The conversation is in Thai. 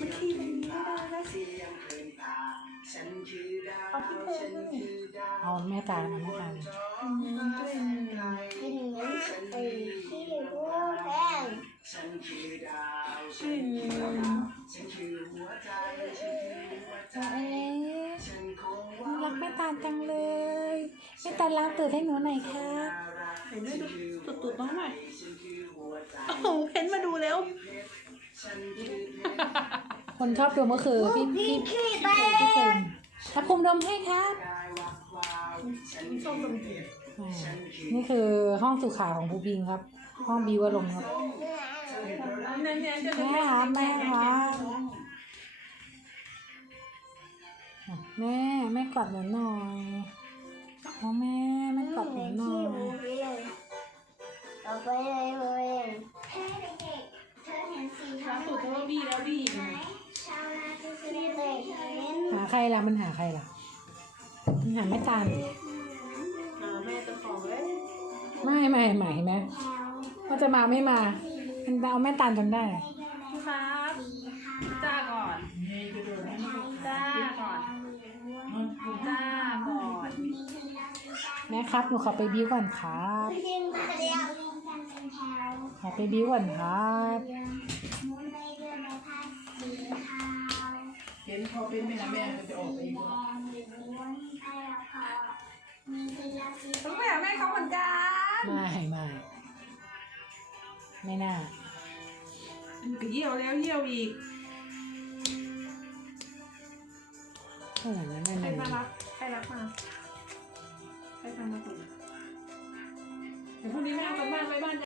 มันขี้มันไม่ได้นะเอาที่เธอด้วยเอาแม่ตาลเอาแม่ตาลอืมตัวเองกินเหมือนไอ้ที่หัวแพงอืมเอ๊ะรักแม่ตาจังเลยแม่ตาล้างตูดให้หนูหน่อยค่ะเห็นด้วยดูตุดน้องหน่อยโอ้โหเพ้นมาดูแล้วค นชอบดูก็คือพี่พี่ขี้แตพี่ภูกมิถ้าภูมิดมให้ครับมีส้มตรงนี้อ่านี่คือห้องสุขาของภูบิงครับ ห้องบิวอารมณ์ครับเนี่ยเนี่ยจะแม่ครับแม่ครับอะแม่แม่กอดหนูหน่อยโอ้แม่แม่กอดหนูหน่อขี้ยหมูเรียนออกไปเลยเว้ยเฮ้เด็กๆเธอเห็นสีล่าสุดเขาว่าบี้แล้วบี้ ใครล่ะ มันหาใครล่ะ มันหาแม่ตาลอ่าแม่เจะของเลยไม่ไม่ไม่เห็นไหมว่าจะมาไม่มา มันเอาแม่ตาลจนได้ ครับจ้าก่อนจ้าก่อนจ้าก่อนแม่ครับหนูขอไปบิ้วก่อนครับพิมพ์เรียงขอไปบิ้วก่อนครับ เห็นพอเป็นแม่แม่ก็จะออกไปอีกต้องแม่แม่เขาเหมือนกันไม่ไม่ไม่น่าก็เยี่ยวแล้วเยี่ยวอีกเท่าไหร่นะแม่ใครมารับใครรับมาใครทำมาตุนเดี๋ยวพรุ่งนี้แม่เอากลับบ้านไปบ้าน